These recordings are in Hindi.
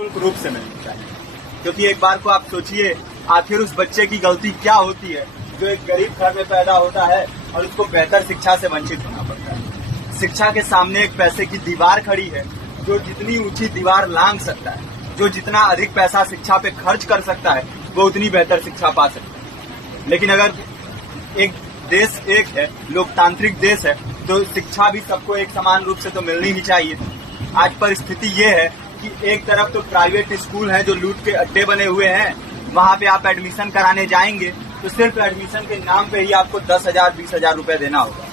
निःशुल्क रूप से मिलनी चाहिए। क्योंकि एक बार को आप सोचिए, आखिर उस बच्चे की गलती क्या होती है जो एक गरीब घर में पैदा होता है और उसको बेहतर शिक्षा से वंचित होना पड़ता है। शिक्षा के सामने एक पैसे की दीवार खड़ी है, जो जितनी ऊंची दीवार लांघ सकता है, जो जितना अधिक पैसा शिक्षा पे खर्च कर सकता है, वो उतनी बेहतर शिक्षा पा सकता है। लेकिन अगर एक देश एक है, लोकतांत्रिक देश है, तो शिक्षा भी सबको एक समान रूप से तो मिलनी ही चाहिए। आज परिस्थिति ये है कि एक तरफ तो प्राइवेट स्कूल हैं जो लूट के अड्डे बने हुए हैं, वहां पे आप एडमिशन कराने जाएंगे तो सिर्फ एडमिशन के नाम पे ही आपको 10,000 20,000 रुपए देना होगा।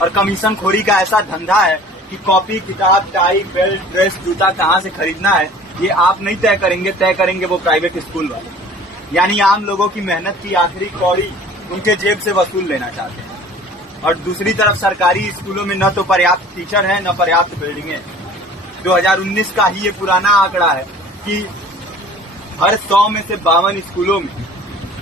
और कमीशन खोरी का ऐसा धंधा है कि कॉपी, किताब, टाई, बेल्ट, ड्रेस, जूता कहाँ से खरीदना है ये आप नहीं तय करेंगे वो प्राइवेट स्कूल वाले। यानी आम लोगों की मेहनत की आखिरी कौड़ी उनके जेब से वसूल लेना चाहते हैं। और दूसरी तरफ सरकारी स्कूलों में न तो पर्याप्त टीचर है, न पर्याप्त बिल्डिंगें। 2019 का ही ये पुराना आंकड़ा है कि हर 100 में से 52 स्कूलों में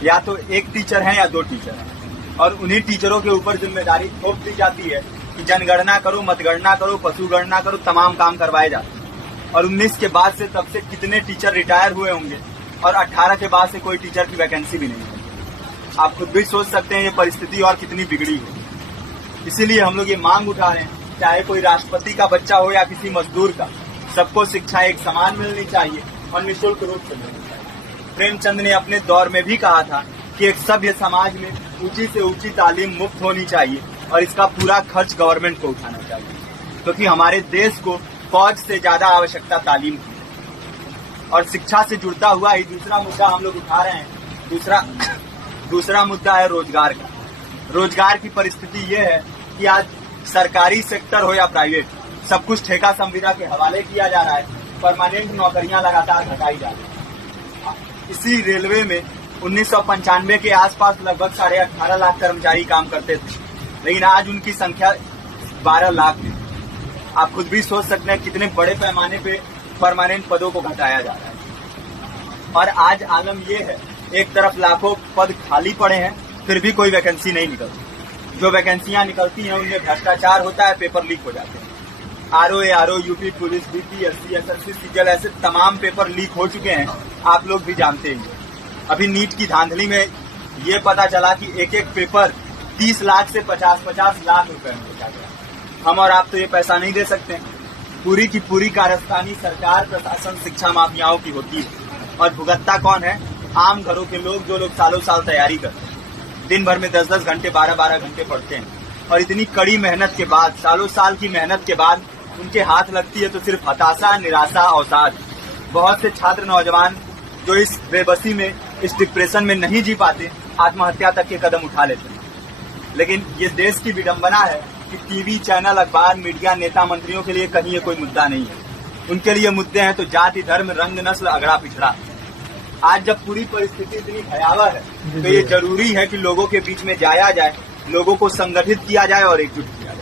या तो एक टीचर है या 2 टीचर हैं। और उन्हीं टीचरों के ऊपर जिम्मेदारी थोप दी जाती है कि जनगणना करो, मतगणना करो, पशुगणना करो, तमाम काम करवाए जाते हैं। और 19 के बाद से तब से कितने टीचर रिटायर हुए होंगे और 18 के बाद से कोई टीचर की वैकेंसी भी नहीं है। आप खुद भी सोच सकते हैं ये परिस्थिति और कितनी बिगड़ी है। इसीलिए हम लोग ये मांग उठा रहे हैं, चाहे कोई राष्ट्रपति का बच्चा हो या किसी मजदूर का, सबको शिक्षा एक समान मिलनी चाहिए और निःशुल्क रूप से मिलनी चाहिए। प्रेमचंद ने अपने दौर में भी कहा था कि एक सभ्य समाज में ऊंची से ऊंची तालीम मुफ्त होनी चाहिए और इसका पूरा खर्च गवर्नमेंट को उठाना चाहिए, क्योंकि हमारे देश को फौज से ज्यादा आवश्यकता तालीम की है। और शिक्षा से जुड़ता हुआ ही दूसरा मुद्दा हम लोग उठा रहे हैं। दूसरा मुद्दा है रोजगार का। रोजगार की परिस्थिति ये है कि आज सरकारी सेक्टर हो या प्राइवेट, सब कुछ ठेका संविदा के हवाले किया जा रहा है। परमानेंट नौकरियां लगातार घटाई जा रही है। इसी रेलवे में 1995 के आसपास लगभग 18.5 लाख कर्मचारी काम करते थे, लेकिन आज उनकी संख्या 12 लाख है। आप खुद भी सोच सकते हैं कितने बड़े पैमाने पे परमानेंट पदों को घटाया जा रहा है। और आज आलम ये है, एक तरफ लाखों पद खाली पड़े हैं, फिर भी कोई वैकेंसी नहीं निकलती। जो वैकेंसियां निकलती हैं उनमें भ्रष्टाचार होता है, पेपर लीक हो जाते हैं। RO, UP police, BPSC, SSC, CGL, ऐसे तमाम पेपर लीक हो चुके हैं, आप लोग भी जानते हैं। अभी नीट की धांधली में ये पता चला कि एक एक पेपर 30 लाख से 50-50 लाख रुपए में बेचा गया। हम और आप तो ये पैसा नहीं दे सकते। पूरी की पूरी कारस्तानी सरकार, प्रशासन, शिक्षा माफियाओं की होती है। और भुगतता कौन है? आम घरों के लोग, जो लोग सालों साल तैयारी करते हैं, दिन भर में 10-10 घंटे, 12-12 घंटे पढ़ते हैं। और इतनी कड़ी मेहनत के बाद, सालों साल की मेहनत के बाद उनके हाथ लगती है तो सिर्फ हताशा, निराशा, अवसाद। बहुत से छात्र नौजवान जो इस बेबसी में, इस डिप्रेशन में नहीं जी पाते, आत्महत्या तक के कदम उठा लेते हैं। लेकिन ये देश की विडंबना है कि टीवी चैनल, अखबार, मीडिया, नेता, मंत्रियों के लिए कहीं ये कोई मुद्दा नहीं है। उनके लिए मुद्दे हैं तो जाति, धर्म, रंग, नस्ल, अगड़ा पिछड़ा। आज जब पूरी परिस्थिति इतनी भयावह है तो ये जरूरी है कि लोगों के बीच में जाया जाए, लोगों को संगठित किया जाए और एकजुट किया जाए।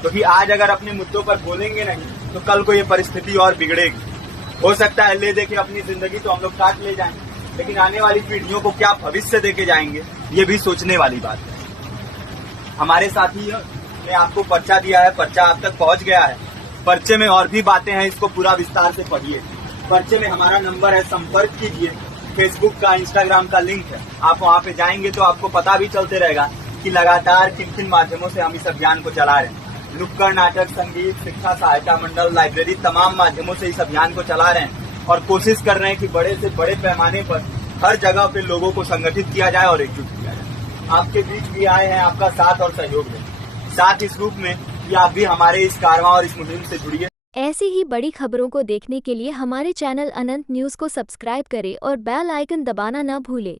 क्योंकि आज अगर अपने मुद्दों पर बोलेंगे नहीं तो कल को ये परिस्थिति और बिगड़ेगी। हो सकता है ले देके अपनी जिंदगी तो हम लोग काट ले जाएं, लेकिन आने वाली पीढ़ियों को क्या भविष्य देके जाएंगे, ये भी सोचने वाली बात है। हमारे साथी ने आपको पर्चा दिया है, पर्चा आप तक पहुंच गया है। पर्चे में और भी बातें हैं, इसको पूरा विस्तार से पढ़िए। पर्चे में हमारा नंबर है, संपर्क कीजिए। फेसबुक का, इंस्टाग्राम का लिंक है, आप वहाँ पे जाएंगे तो आपको पता भी चलते रहेगा कि लगातार किन किन माध्यमों से हम इस अभियान को चला रहे हैं। नुक्कड़ नाटक, संगीत, शिक्षा सहायता मंडल, लाइब्रेरी, तमाम माध्यमों से इस अभियान को चला रहे हैं और कोशिश कर रहे हैं कि बड़े से बड़े पैमाने पर हर जगह पे लोगों को संगठित किया जाए और एकजुट किया जाए। आपके बीच भी आए हैं, आपका साथ और सहयोग दें। साथ इस रूप में कि आप भी हमारे इस कारवां और इस मुहिम से जुड़िए। ऐसी ही बड़ी खबरों को देखने के लिए हमारे चैनल अनंत न्यूज़ को सब्सक्राइब करें और बेल आइकन दबाना न भूलें।